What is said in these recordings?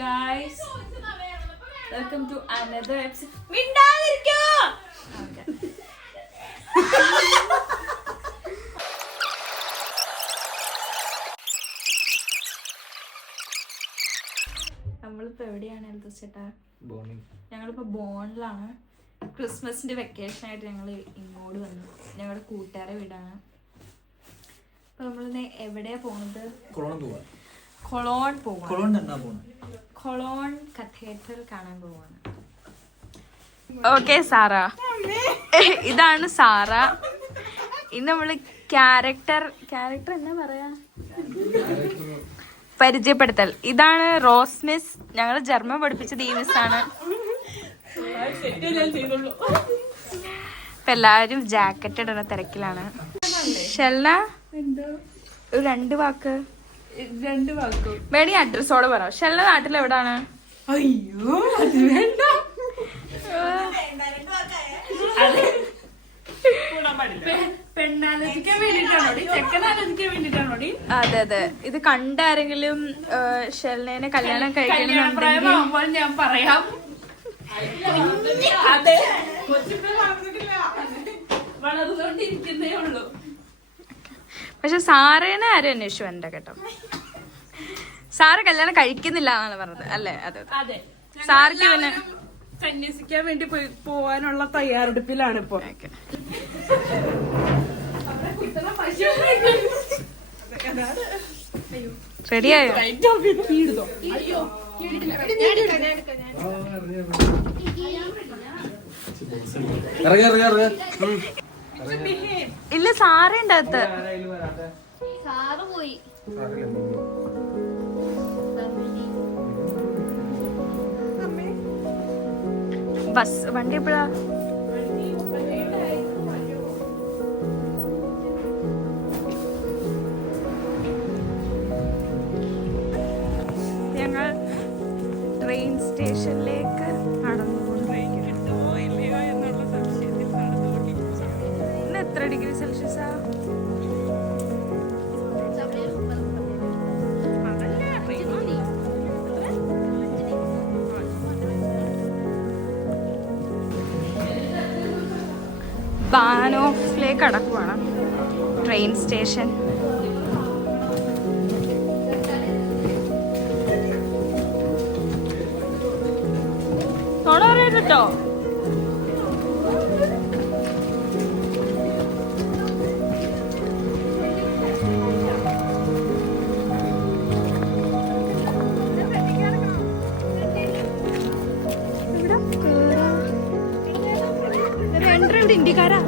guys. Welcome to another episode. മിണ്ടാതിരിക്കോ? Okay. നമ്മളിപ്പോ എവിടെയാണ് ചേട്ടാ? ഞങ്ങളിപ്പോ ബോണിലാണ്. ക്രിസ്മസിന്റെ വെക്കേഷൻ ആയിട്ട് ഞങ്ങൾ ഇങ്ങോട്ട് വന്നു. ഞങ്ങളുടെ കൂട്ടുകാരെ വീടാണ്. അപ്പൊ നമ്മളിന്ന് എവിടെയാ പോകുന്നത്? കൊളോൺ കത്തീഡ്രൽ കാണാൻ പോവാണ്. ഓക്കെ സാറ, ഇതാണ് സാറ. ഇന്ന് നമ്മള് ക്യാരക്ടർ എന്താ പറയാ, പരിചയപ്പെടുത്തൽ. ഇതാണ് റോസ് മിസ്. ഞങ്ങൾ ജർമ്മൻ പഠിപ്പിച്ചത് ഈ മിസ്സാണ്. ഇപ്പൊ എല്ലാരും ജാക്കറ്റ് ഇടുന്ന തിരക്കിലാണ്. ഷെൽന, രണ്ട് വാക്ക് വേണി അഡ്രസ്സോടെ പറ. ഷെൽന നാട്ടിൽ എവിടാണ്? അയ്യോ അത് വേണ്ട. അതെ അതെ, ഇത് കണ്ടാരെങ്കിലും ഷെൽനേനെ കല്യാണം കഴിക്കണമെന്നുണ്ടെങ്കിൽ ഞാൻ പറയാം. വളർന്നുകൊണ്ടിരിക്കുന്നേ ഉള്ളൂ. പക്ഷെ സാറേനെ ആരും അന്വേഷിച്ചു വരണ്ട കേട്ടോ. സാറ് കല്യാണം കഴിക്കുന്നില്ല എന്നാണ് പറഞ്ഞത് അല്ലേ? അതെ അതെ, സാർക്ക് പിന്നെ സന്യസിക്കാൻ വേണ്ടി പോവാനുള്ള തയ്യാറെടുപ്പിലാണ് ഇപ്പൊ. റെഡിയായോ? ഇല്ല, സാറുണ്ട് അകത്ത്. സാറ് പോയി. ബസ് വണ്ടി എപ്പോഴാ? ഞങ്ങൾ ട്രെയിൻ സ്റ്റേഷനിലേക്ക് നടന്നുകൊണ്ടിരിക്കുന്നു. ഇന്ന് എത്ര ഡിഗ്രി സെൽഷ്യസാ? ബാനോഫിലേക്ക് അടക്കുവാണ് ട്രെയിൻ സ്റ്റേഷൻ. കേട്ടോ ഇവിടെ ഇന്ത്യക്കാരാ.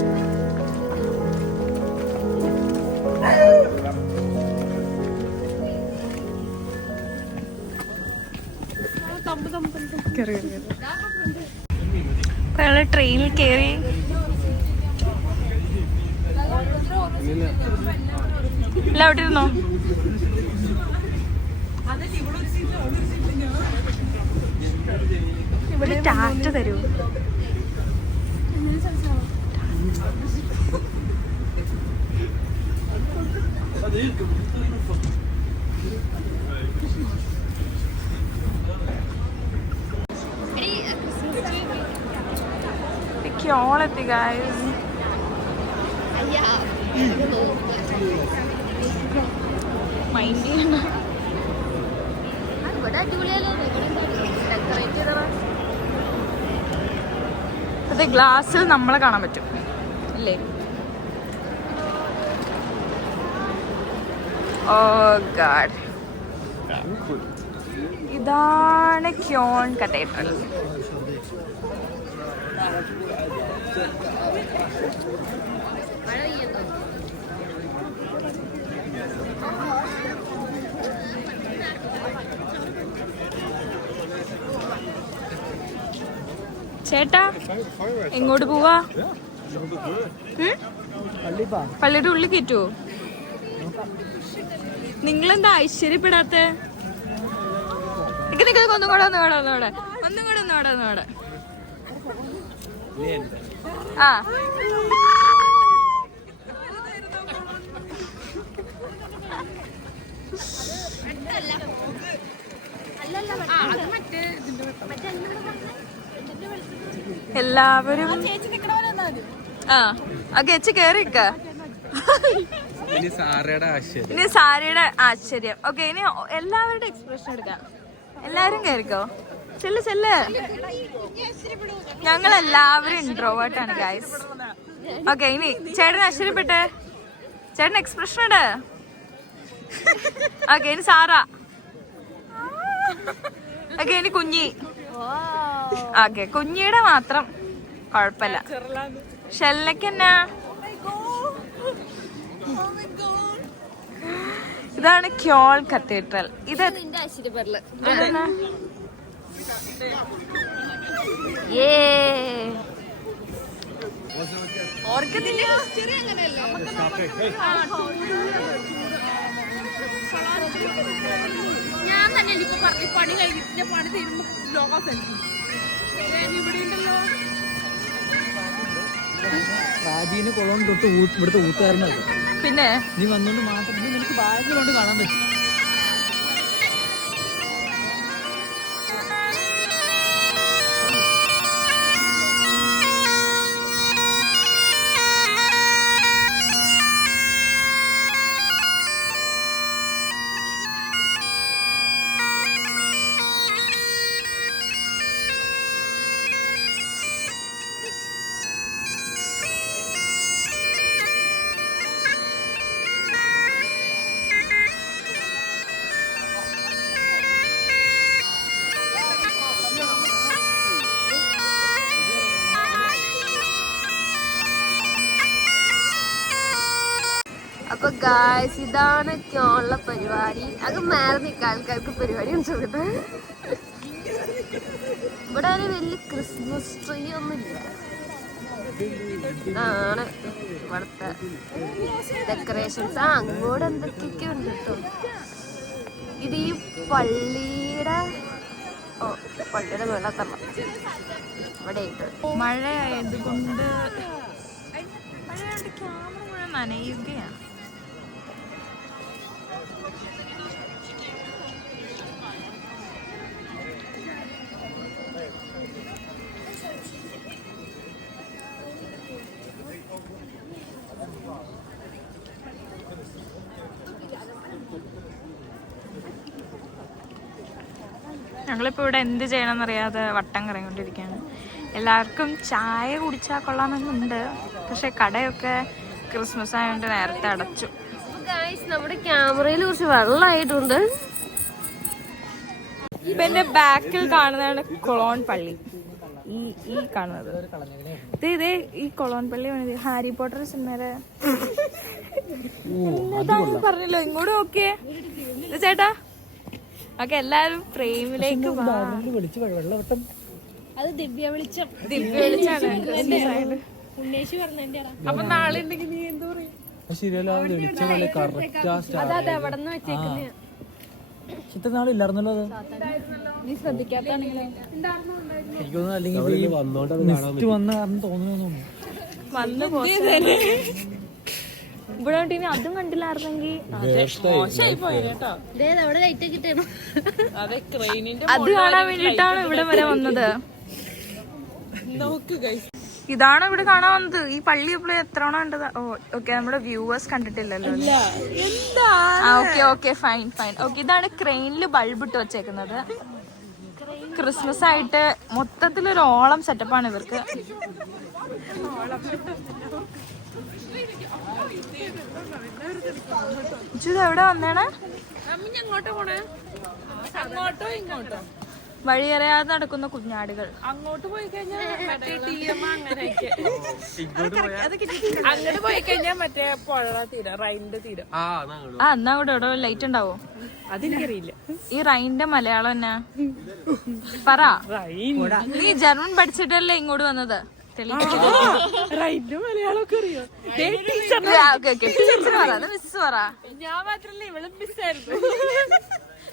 ട്രെയിനിൽ കയറി. ഇല്ല, അവിടെ ഇരുന്നോ. ഇവിടെ ടാറ്റ തരൂ. ഓളെത്തി ഗായ്സ്. മൈൻഡ് ചെയ്യണ്ട. അതെ, ഗ്ലാസ്സിൽ നമ്മളെ കാണാൻ പറ്റും അല്ലേ? ഓ ഗാഡ്, ഇതാണ് ക്യോൺ കത്തീഡ്രൽ. ചേട്ടാ, എങ്ങോട്ട് പോവാ? പള്ളിയുടെ ഉള്ളിൽ കയറ്റുവോ? നിങ്ങളെന്താ ഐശ്വര്യപ്പെടാത്ത? ഒന്നും കൂടെ ആ എല്ലാവരും ചേച്ചി കേറിക്ക. ഇനി സാരിയുടെ ആശ്ചര്യം. ഓക്കെ, ഇനി എല്ലാവരുടെ എക്സ്പ്രഷൻ എടുക്കാം. എല്ലാരും കേറിക്കോ. ചെല്ല്. ഞങ്ങൾ എല്ലാവരും ഇൻട്രോവേർട്ട് ആണ് ഗൈസ്. ഓക്കെ, ഇനി ചേട്ടൻ ആശ്ചര്യപ്പെട്ടെ. ചേട്ടൻ എക്സ്പ്രഷൻ ഇട്. ഓക്കെ, ഇനി സാറ. ഓക്കെ, ഇനി കുഞ്ഞി. ഓക്കെ, കുഞ്ഞിയുടെ മാത്രം കൊഴപ്പല്ല. ഷെല്ലക്ക് എന്നാ? ഇതാണ് ക്യോൾ കത്തീഡ്രൽ. ഇത് ഓർക്കത്തിന്റെ ഹിസ്റ്ററി അങ്ങനെയല്ല. ഞാൻ തന്നെ ഇപ്പൊ പറഞ്ഞു പണി കഴിഞ്ഞിട്ട് പണി തീരുമ്പോ ലോകം സെൽഫി ഇവിടെ ഉണ്ടല്ലോ. റാജീന് കൊളോൺ തൊട്ട് ഇവിടുത്തെ ഊത്തുകാരനാണ്. പിന്നെ നീ വന്നോണ്ട് മാത്രം നിനക്ക് ബാഗിലോണ്ട് കാണാൻ പറ്റും. അപ്പൊ ഗായ്സ്, ഇതാണ് ഒക്കെയുള്ള പരിപാടി. അത് മാറി നിൽക്കുക ആൾക്കാർക്ക് പരിപാടി ചോദിക്കട്ടെ. ഇവിടെ ഒരു വലിയ ക്രിസ്മസ് ട്രീ ഒന്നുമില്ല. ഇതാണ് ഇവിടുത്തെ ഡെക്കറേഷൻസ്. അങ്ങോട്ട് എന്തൊക്കെയൊക്കെ ഉണ്ട് കേട്ടോ. ഇത് ഈ പള്ളിയുടെ വെള്ളത്തള്ള ഇവിടെ മഴയായതുകൊണ്ട് ക്യാമറ മുഴുവൻ നനയുകയാണ്. ഞങ്ങളിപ്പോൾ ഇവിടെ എന്ത് ചെയ്യണമെന്നറിയാതെ വട്ടം കറങ്ങിക്കൊണ്ടിരിക്കുകയാണ്. എല്ലാവർക്കും ചായ കുടിച്ചാൽ കൊള്ളാമെന്നുണ്ട്. പക്ഷെ കടയൊക്കെ ക്രിസ്മസ് ആയതുകൊണ്ട് നേരത്തെ അടച്ചു. നമ്മുടെ ക്യാമറയിൽ കുറച്ച് വെള്ളമായിട്ടുണ്ട്. ഇപ്പൊ എന്റെ ബാക്കിൽ കാണുന്നതാണ് കൊളോൺ പള്ളി. ഈ കാണുന്നത് ഇതേ ഈ കൊളോൺ പള്ളി ഹാരി പോട്ടർ സിനിമയിലെ പറഞ്ഞല്ലോ. ഇങ്ങോട്ട് നോക്കിയേ ചേട്ടാ. ഓക്കെ, എല്ലാരും ഫ്രെയിമിലേക്ക് അത് ദിവ്യ വെളിച്ചം. വെളിച്ചാണ്. അപ്പൊ നാളെ ഉണ്ടെങ്കിൽ നീ എന്താ പറയും? ഇത്ര നാളില്ലായിരുന്നല്ലോ അത്. നീ ശ്രദ്ധിക്കാത്താണെങ്കിലും എനിക്കൊന്നും അല്ലെങ്കിൽ വന്ന കാരണം തോന്നുന്നു. വന്ന് ഇവിടെ ഇനി അതും കണ്ടില്ലായിരുന്നെങ്കിൽ അവിടെ ലൈറ്റ് കിട്ടണം. അത് കാണാൻ വേണ്ടിട്ടാണ് ഇവിടെ വരെ വന്നത്. ഇതാണ് ഇവിടെ കാണാൻ വന്നത്. ഈ പള്ളി ഇപ്പോൾ എത്ര തവണ കണ്ടത്? ഓക്കെ, നമ്മുടെ വ്യൂവേഴ്സ് കണ്ടിട്ടില്ലല്ലോ. Okay fine. ഓക്കെ, ഇതാണ് ക്രെയിനിൽ ബൾബ് ഇട്ട് വെച്ചേക്കുന്നത്. ക്രിസ്മസ് ആയിട്ട് മൊത്തത്തിലൊരു ഓളം സെറ്റപ്പാണ് ഇവർക്ക്. എവിടെ വന്നേണേ? അങ്ങോട്ടോ ഇങ്ങോട്ടോ വഴിയറിയാതെ നടക്കുന്ന കുഞ്ഞാടുകൾ. അങ്ങോട്ട് പോയി കഴിഞ്ഞാൽ അങ്ങനെയൊക്കെ. അങ്ങോട്ട് പോയി കഴിഞ്ഞാൽ മറ്റേ പുഴ തീരം, റൈനിന്റെ തീരം. എന്നാ അവിടെ എവിടെ ലൈറ്റ് ഉണ്ടാവോ? അതെനിക്കറിയില്ല. ഈ റൈനിന്റെ മലയാളം എന്നാ പറ. നീ ജർമ്മൻ പഠിച്ചിട്ടല്ലേ ഇങ്ങോട്ട് വന്നത്? റൈനിന്റെ മലയാളമൊക്കെ അറിയോ? മിസ് പറ. ഞാൻ മാത്രല്ല ഇവളും മിസ്സായിരുന്നു.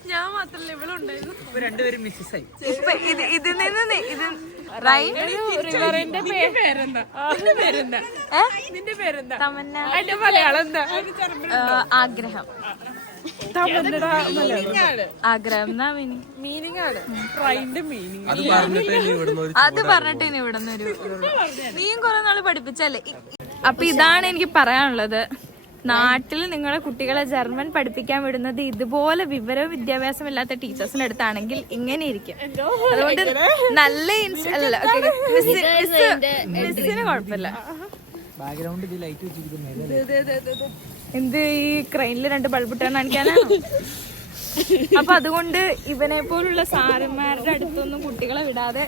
ഞാൻ മാത്രല്ല ഇവളും ഉണ്ടായിരുന്നു. രണ്ടുപേരും മിസ്സസ് ആയി. ഇപ്പൊ ഇതിൽ നിന്ന് ഇത് റൈൻ റിവറിന്റെ പേരെന്താ? നിന്റെ പേരെന്താ? തമന്ന. അതിന്റെ മലയാളം എന്താ? ആഗ്രഹം. ആഗ്രഹം എന്നാ മീനിങ് ആണ് ട്രൈന്റെ മീനിങ്. അത് പറഞ്ഞിട്ട് ഇനി ഇവിടെ നിന്ന് നീയും കുറെ നാള് പഠിപ്പിച്ചല്ലേ. അപ്പൊ ഇതാണ് എനിക്ക് പറയാനുള്ളത്. നാട്ടിൽ നിങ്ങളുടെ കുട്ടികളെ ജർമ്മൻ പഠിപ്പിക്കാൻ വിടുന്നത് ഇതുപോലെ വിവരവും വിദ്യാഭ്യാസം ഇല്ലാത്ത ടീച്ചേഴ്സിന്റെ അടുത്താണെങ്കിൽ ഇങ്ങനെ ഇരിക്കും. അതുകൊണ്ട് നല്ല മിസ്സിന് കുഴപ്പമില്ല. എന്ത് ഈ ക്രെയിനിൽ 2 ബൾബ് ഇട്ടാൻ കാണിക്കാനാണ്. അപ്പൊ അതുകൊണ്ട് ഇവനെ പോലുള്ള സാറന്മാരുടെ അടുത്തൊന്നും കുട്ടികളെ വിടാതെ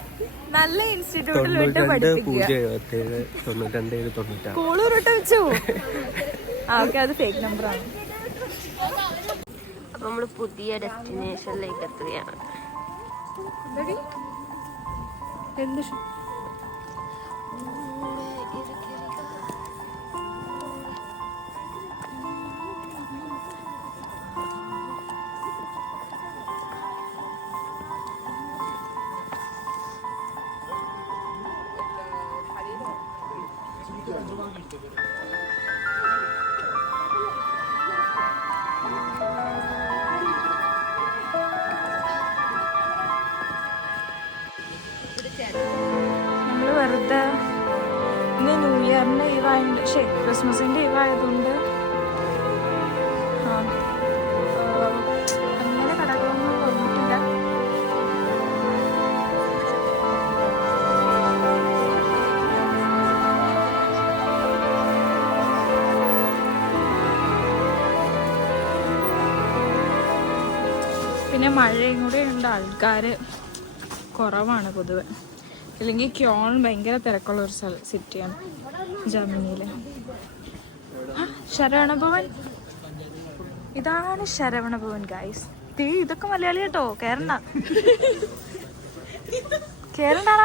നല്ല ഇൻസ്റ്റിറ്റ്യൂട്ടിൽ വിട്ട് പഠിപ്പിക്കുക. കോളൂരിട്ട് വെച്ചോ. ഓക്കെ, അത് ഫേക്ക് നമ്പറാണ്. അപ്പൊ നമ്മള് പുതിയ ഡെസ്റ്റിനേഷനിലേക്ക് എത്തുകയാണ്. എന്ത് നമ്മള് വെറുതെ ഇന്ന് ന്യൂ ഇയറിന്റെ ലീവായതുകൊണ്ട് ക്രിസ്മസിന്റെ ലീവായതുകൊണ്ട് അങ്ങനെ കടകളൊന്നും തോന്നിയിട്ടില്ല. പിന്നെ മഴയും കൂടെ ഉണ്ട്, ആൾക്കാര് കുറവാണ് പൊതുവെ. അല്ലെങ്കിൽ ക്യോൺ ഭയങ്കര തിരക്കുള്ള ഒരു സിറ്റിയാണ് ജർമ്മനിയിലെ. ശരവണഭവൻ, ഇതാണ് ശരവണഭവൻ ഗൈസ്. ഇതൊക്കെ മലയാളി കേട്ടോ, കേരള കേരളാ.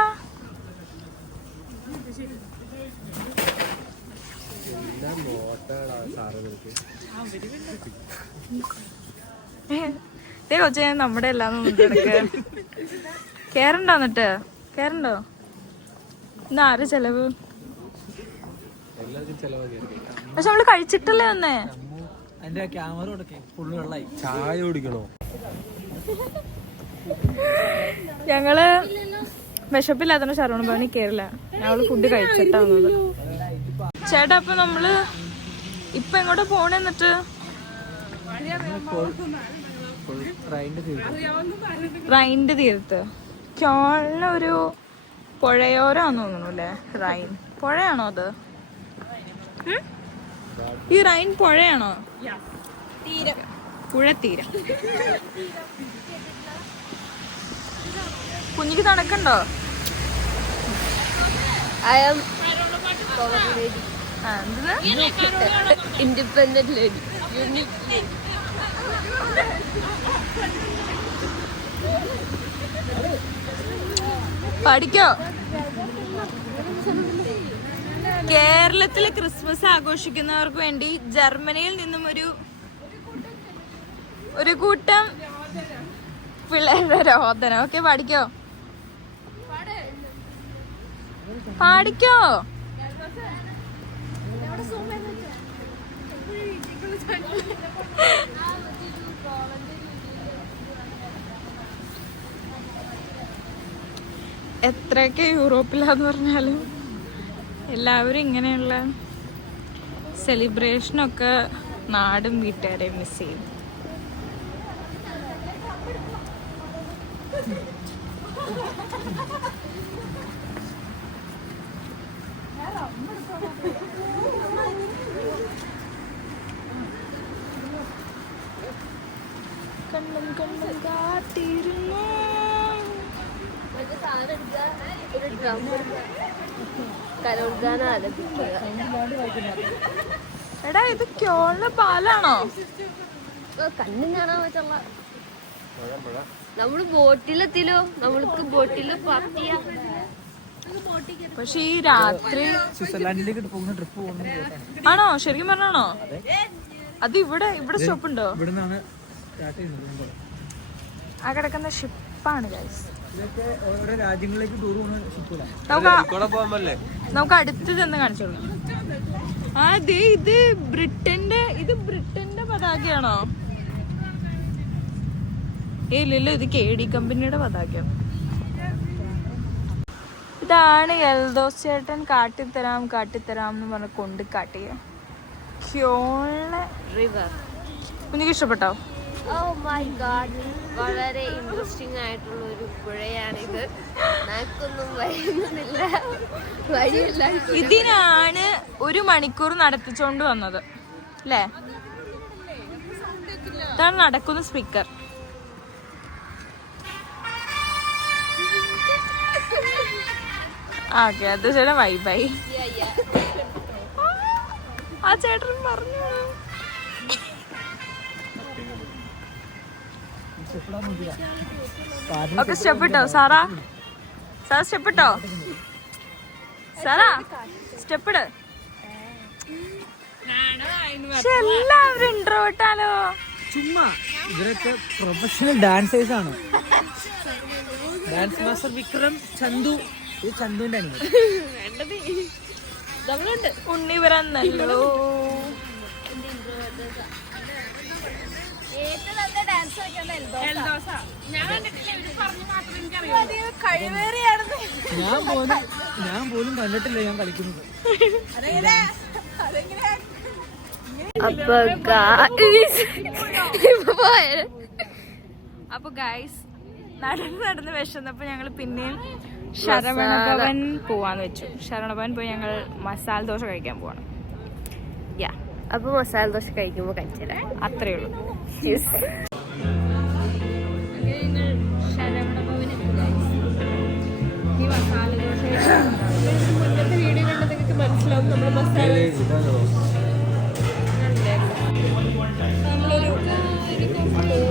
കൊച്ചേ നമ്മുടെ എല്ലാം കേറണ്ടോ? എന്നിട്ട് കേറണ്ടോ? ഇന്ന് ആര് ചെലവ്? പക്ഷെ നമ്മള് കഴിച്ചിട്ടല്ലേ വന്നേ. ചായ കുടിക്കണോ? ഞങ്ങള് വിശപ്പില്ലാത്ത ശരവണ ഭവനിൽ കേറില്ല, ഞങ്ങള് ഫുഡ് കഴിച്ചിട്ടാ വന്നത്. ചേട്ടാ, അപ്പൊ നമ്മള് ഇപ്പൊ എങ്ങോട്ടാ പോണേ? എന്നിട്ട് റൈൻ്റെ തീരത്ത് ക്യോളിനൊരു പുഴയോരാന്ന് തോന്നുന്നു അല്ലേ? റൈൻ പുഴയാണോ അത്? ഈ റൈൻ പുഴയാണോ? പുഴത്തീരം. കുഞ്ഞിക്ക് തണുക്കുണ്ടോ? Independent lady. പഠിക്കോ? കേരളത്തില് ക്രിസ്മസ് ആഘോഷിക്കുന്നവർക്ക് വേണ്ടി ജർമ്മനിയിൽ നിന്നും ഒരു കൂട്ടം പിള്ളേരുടെ രോദനം. ഓക്കെ, പഠിക്കോ? പഠിക്കോ? എത്രയൊക്കെ യൂറോപ്പിലാന്ന് പറഞ്ഞാലും എല്ലാവരും ഇങ്ങനെയുള്ള സെലിബ്രേഷനൊക്കെ നാടും വീട്ടുകാരെയും മിസ് ചെയ്യും. കണ്ണും കണ്ണും കാത്തിരുന്നു. എടാ, ഇത് ക്യോളിലെ പാലാണോ? കണ്ണും കാണാൻ പറ്റുള്ള. നമ്മള് ബോട്ടിലെത്തിലോ, നമ്മൾക്ക് ബോട്ടില് പാർട്ടി. പക്ഷെ ഈ രാത്രി സ്വിറ്റ്സർലാൻഡിലേക്ക് പോകുന്ന ട്രിപ്പ് പോകുന്ന ആണോ? ശരിക്കും പറഞ്ഞാണോ? അത് ഇവിടെ സ്റ്റോപ്പ് ഉണ്ടോ? ഇവിടുന്നാണ് സ്റ്റാർട്ട് ചെയ്യുന്നത്. ആ കിടക്കുന്ന ഷിപ്പാണ് ഗൈസ്. ഓരോ രാജ്യങ്ങളിലേക്ക് ടൂർ പോകുന്ന ഷിപ്പില്ല. നമുക്ക് അടുത്ത് ചെന്ന് കാണിച്ചോളൂ. ഇത് ബ്രിട്ടന്റെ പതാകയാണോ? ഇല്ലല്ലോ, ഇത് KD കമ്പനിയുടെ പതാകം. ഇതാണ് എൽദോസ് ചേട്ടൻ കാട്ടിത്തരാം എന്ന് പറഞ്ഞ് കൊണ്ട് കാട്ടിയ റിവർ. കുഞ്ഞിക്ക് ഇഷ്ടപ്പെട്ടോ? Oh my God, വളരെ ഇൻട്രസ്റ്റിംഗ് ആയിട്ടുള്ള ഒരു പുഴയാണിത്. നമുക്കൊന്നും വരുന്നില്ല, വഴിയില്ല. ഇതിനാണ് 1 മണിക്കൂർ നടത്തിച്ചോണ്ട് വന്നത് അല്ലേ? ഇതാണ് നടക്കുന്ന സ്പീക്കർ. ഓക്കെ, അത് ചേട്ടൻ വൈബായി. ആ ചേട്ടൻ പറഞ്ഞു. ഓക്കെ, സ്റ്റെപ്പ് ഇട്ടോ സാറാ? സ്റ്റെപ്പ് ഇട്ടോ സാറാ? സ്റ്റെപ്പ് ഇട്. എല്ലാവരും ഇൻട്രോട്ടാലോ. ചുമ്മാ ഇവരൊക്കെ പ്രൊഫഷണൽ ഡാൻസേഴ്സ് ആണ്. Dance master Vikram, Chandu. ഇത് ചന്തുവിന്റെ അനുഭവം. ഉണ്ണി പിറന്നല്ലോ. ഞാൻ പോലും കണ്ടിട്ടില്ല ഞാൻ കളിക്കുന്നത്. അപ്പൊ ഗൈസ് നടന്ന് വിശന്നപ്പോ ഞങ്ങള് പിന്നെയും ശരവണഭവൻ പോവാന്ന് വെച്ചു. ശരവണഭവൻ പോയി ഞങ്ങൾ മസാല ദോശ കഴിക്കാൻ പോവാണ്. അപ്പൊ മസാല ദോശ കഴിക്കുമ്പോ കഴിച്ചല്ലേ, അത്രേ ഉള്ളൂ. മുന്നത്തെ വീഡിയോ കണ്ട് നിങ്ങൾക്ക് മനസ്സിലാവും നമ്മുടെ മസാല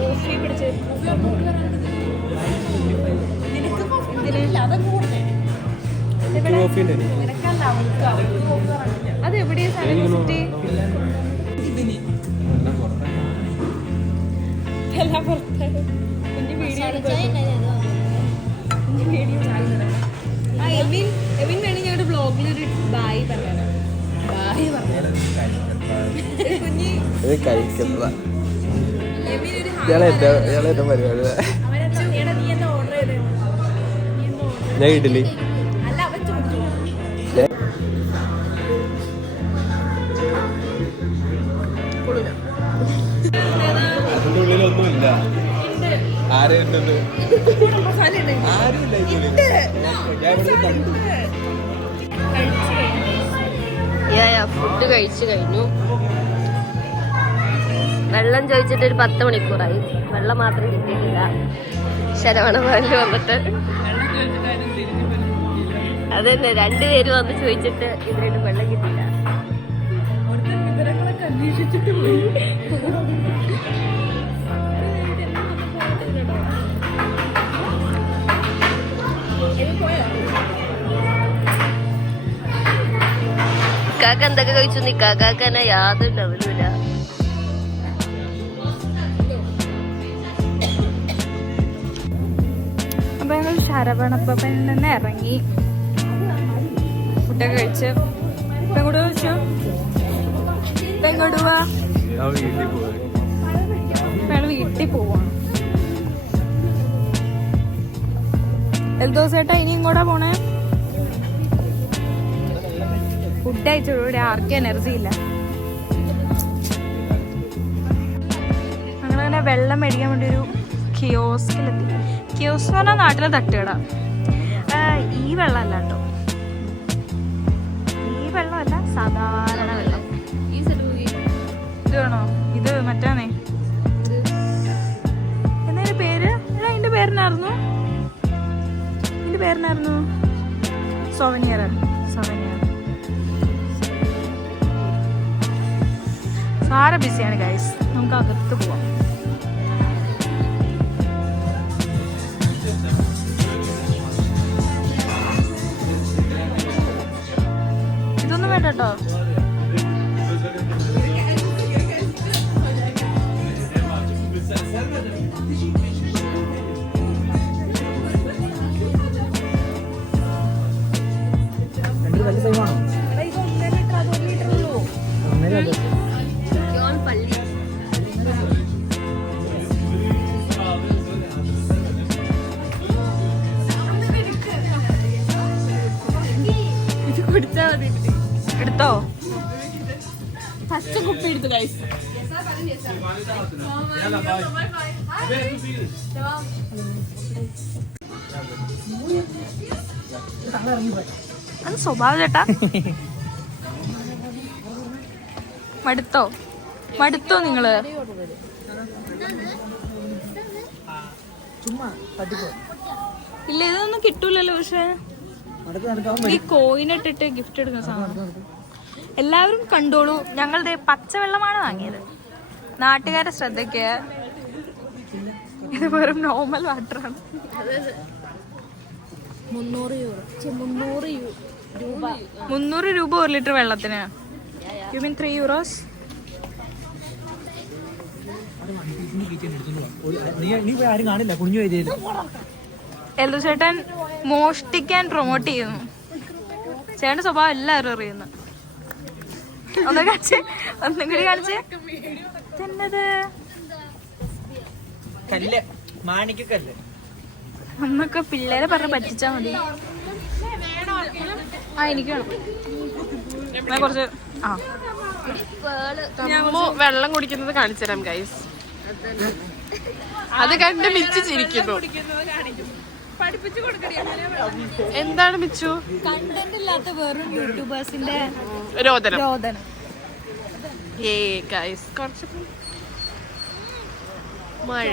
കോഫി പിടിച്ച് അതെവിടെയാ സ്ഥലം? സിറ്റി എല്ലാം പുറത്ത്. കുഞ്ഞു വീഡിയോ എവിൻ വേണമെങ്കിൽ ഞങ്ങളുടെ ബ്ലോഗിലൊരു ബായ് പറഞ്ഞാലോ? ബായ് പറഞ്ഞാലോ? കുഞ്ഞി ഞാൻ ഇഡലി. അല്ല, അവൻ ചോദിച്ചു. അതിന്റെ ഉള്ളിലൊന്നുമില്ല. ആരുമില്ല. ഫുഡ് കഴിച്ചു കഴിഞ്ഞു. വെള്ളം ചോദിച്ചിട്ട് ഒരു 10 മണിക്കൂറായി. വെള്ളം മാത്രം കിട്ടിയിട്ടില്ല. ശരവണഭവനിൽ വന്നിട്ട് അതന്നെ 2 പേര് വന്ന് ചോദിച്ചിട്ട് ഇതിലും വെള്ളം കിട്ടില്ല. കാക്ക എന്തൊക്കെ കഴിച്ചു? കാക്കന്നെ യാതൊരു ലെവലുമില്ല. അപ്പൊ ഞങ്ങൾ ശരവണഭവനിൽ നിന്ന് ഇറങ്ങി ഫുഡൊക്കെ കഴിച്ച് പെങ്ങോട്ട് ചോദിച്ചു. പെങ്ങോട്ട് പോവാ? ഞങ്ങൾ വീട്ടിൽ പോവാണ്. എൽദോസേട്ടാ ഇനി ഇങ്ങോട്ടാ പോണേ? ഫുഡ് അയച്ചോടെ ആർക്കും എനർജി ഇല്ല. ഞങ്ങളങ്ങനെ വെള്ളം മേടിക്കാൻ വേണ്ടി ഒരു കിയോസ്കിലെത്തി. കിയോസ്ക് എന്ന് പറഞ്ഞാൽ നാട്ടിലെ തട്ടുകട. ഈ വെള്ളമല്ല കേട്ടോ, ഈ വെള്ളമല്ല, സാധാരണ വെള്ളം. ഇത് വേണോ? ഇത് മറ്റാന്നേ, എന്നതിന്റെ പേര് അതിന്റെ പേരിനായിരുന്നു. ഇതിന്റെ പേരിനായിരുന്നു സോവനിയർ. സാര ബിസിയാണ് ഗൈസ്. നമുക്ക് അകത്ത് പോവാം. ഇതൊന്നും വേണ്ട കേട്ടോ. വലിയ സൈവാണോ? കുടിച്ചാ മതി. എടുത്തോ? ഫസ്റ്റ് കുപ്പി എടുത്തു ഗൈസ്. അത് സ്വഭാവം ചേട്ടാ. മടുത്തോ നിങ്ങള്? ചുമ്മാ തട്ടിപ്പോ ഇല്ല, ഇതൊന്നും കിട്ടൂലല്ലോ. പക്ഷെ ഈ കോയിൻ ഇട്ടിട്ട് ഗിഫ്റ്റ് എടുക്കുന്ന സാധനം എല്ലാവരും കണ്ടോളൂ. ഞങ്ങളുടെ പച്ചവെള്ളമാണ് വാങ്ങിയത്. നാട്ടുകാരെ ശ്രദ്ധയ്ക്ക് ഇത് വെറും നോർമൽ വാട്ടറാണ്. 300 രൂപ 1 ലിറ്റർ വെള്ളത്തിന്. You mean 3 euros? നീ പോയി ആരും കാണില്ല കുഞ്ഞു ഏരിയയിൽ. എൽദോ ചേട്ടൻ മോഷ്ടിക്കാൻ പ്രൊമോട്ട് ചെയ്യുന്നു. ചേട്ടന്റെ സ്വഭാവം എല്ലാവരും അറിയുന്നു. ഒന്നും കൂടി കാണിച്ചേ. എന്നത് കല്ല് മാണിക്കല്ല്. അന്നൊക്കെ പിള്ളേരെ പറഞ്ഞ് പറ്റിച്ചാ മതി. എനിക്ക് വേണം. ഞാൻ കുറച്ച് ഞമ്മ വെള്ളം കുടിക്കുന്നത് കാണിച്ചു തരാം ഗൈസ്. അത് കണ്ട് മിച്ചു ചിരിക്കുന്നു. എന്താണ് മിച്ചു? കണ്ടന്റ് ഇല്ലാത്ത വെറും യൂട്യൂബേഴ്സിന്റെ രോദനം. ഗൈസ് കുറച്ച് മഴ.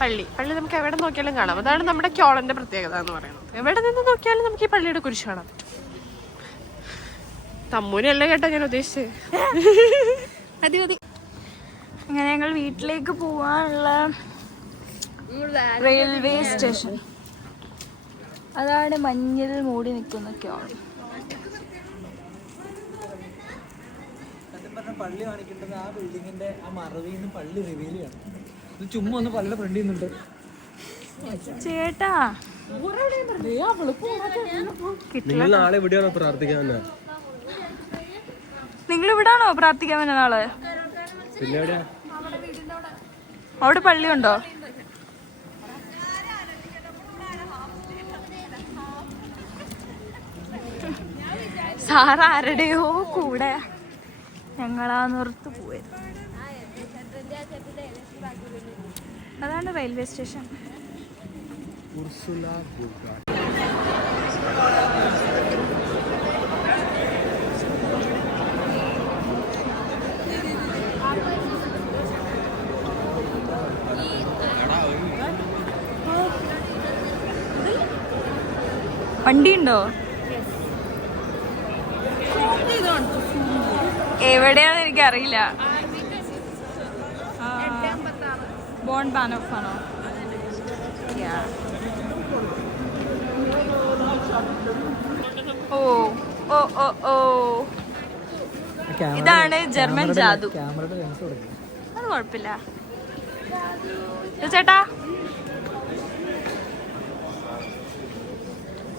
പള്ളി നമുക്ക് എവിടെ നോക്കിയാലും കാണാം. അതാണ് നമ്മുടെ ക്യോളന്റെ പ്രത്യേകത എന്ന് പറയുന്നത്. എവിടെ നിന്ന് നോക്കിയാലും നമുക്ക് ഈ പള്ളിയുടെ കുരിശ് കാണാൻ പറ്റും. തമ്മൂനല്ല കേട്ടോ ഞാൻ ഉദ്ദേശിച്ചത്. മതി. അങ്ങനെ ഞങ്ങൾ വീട്ടിലേക്ക് പോവാനുള്ള റെയിൽവേ സ്റ്റേഷൻ. അതാണ് മഞ്ഞിൽ മൂടി നിൽക്കുന്ന ക്യോൾ. പള്ളി കാണിക്കേണ്ടത് ആ ബിൽഡിങ്ങിന്റെ ആ മറവിൽ നിന്ന് പള്ളി റിവീൽ ചെയ്യണം. ഇത് ചുമ്മാ ഒന്ന് പള്ളിയുടെ ഫ്രണ്ട് ചെയ്യുന്നുണ്ട് ചേട്ടാ. നിങ്ങൾ നാളെ എവിടെയാണോ പ്രാർത്ഥിക്കാൻ? നിങ്ങൾ ഇവിടാണോ പ്രാർത്ഥിക്കാൻ പറ്റുന്ന നാളെ? പിന്നെ എവിടെയാ? അവിടെ പള്ളിയുണ്ടോ? സാറ ആരുടെയോ കൂടെ ഞങ്ങളാ നിർത്ത് പോയത്. അതാണ് റെയിൽവേ സ്റ്റേഷൻ. വണ്ടിയുണ്ടോ? എവിടെയാന്ന് എനിക്കറിയില്ല. ബോൺ ബാനോഫ് ആണോ? ഓ ഓ ഓ ഓ ഇതാണ് ജർമ്മൻ ജാദു. ക്യാമറയുടെ ലെൻസ് കൊടുക്കും. അത് കുഴപ്പമില്ല ചേട്ടാ.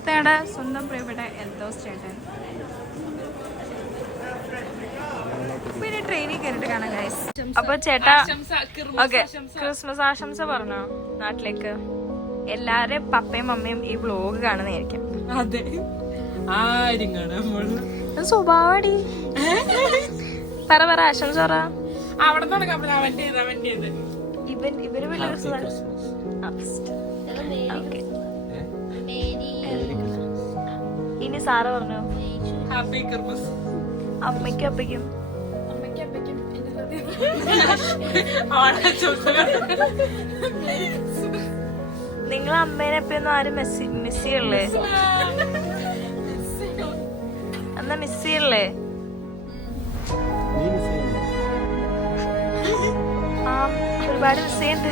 ചേട്ടാ സ്വന്തം പ്രിയപ്പെട്ട എൽദോസ് ചേട്ടൻ. പിന്നെ ട്രെയിനിൽ കയറിട്ട് കാണാം ഗൈസ്. അപ്പൊ ചേട്ടാ ഓക്കെ, ക്രിസ്മസ് ആശംസ പറഞ്ഞോ നാട്ടിലേക്ക്. എല്ലാരും പപ്പയും മമ്മയും ഈ വ്ലോഗ് കാണുന്നതായിരിക്കും. അതെ, ആരും കാണാൻ സ്വഭാവടി. പറ ആശംസ പറ. അവിടെ നടക്കാൻ ഇവര് വലിയ ഇനി സാറ് പറഞ്ഞു ഹാപ്പി ക്രിസ്മസ്. അമ്മയ്ക്കും അപ്പയ്ക്കും. നിങ്ങൾ അമ്മേനെ എപ്പോഴൊന്നും ആരും മിസ് ചെയ്യല്ലേ? എന്നാ മിസ് ചെയ്യല്ലേ? ആ ഒരുപാട് മിസ് ചെയ്യണ്ട്.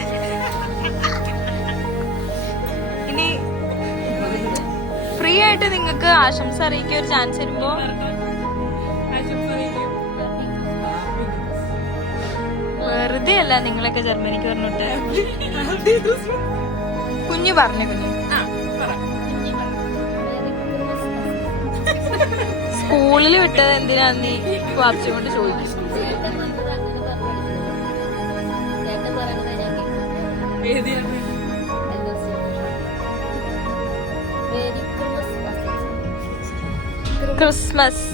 ഇനി ഫ്രീ ആയിട്ട് നിങ്ങൾക്ക് ആശംസ അറിയിക്കാൻ ഒരു ചാൻസ് വരുമ്പോ വെറുതെ അല്ല നിങ്ങളൊക്കെ ജർമ്മനിക്ക് പറഞ്ഞിട്ട്. കുഞ്ഞു പറഞ്ഞു. സ്കൂളിൽ വിട്ടത് എന്തിനാ നീ വാർച്ച കൊണ്ട് ചോദിക്കും. ക്രിസ്മസ്.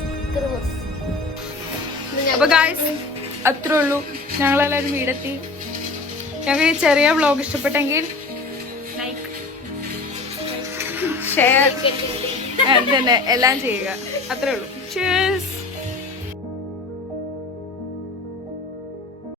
അപ്പൊ ഗായ്സ് അത്രേ ഉള്ളൂ. ഞങ്ങളെല്ലാവരും വീടെത്തി. ഞങ്ങൾക്ക് ഈ ചെറിയ വ്ലോഗ് ഇഷ്ടപ്പെട്ടെങ്കിൽ ലൈക്ക്, ഷെയർ തന്നെ എല്ലാം ചെയ്യുക. അത്രേ ഉള്ളൂ. Cheers.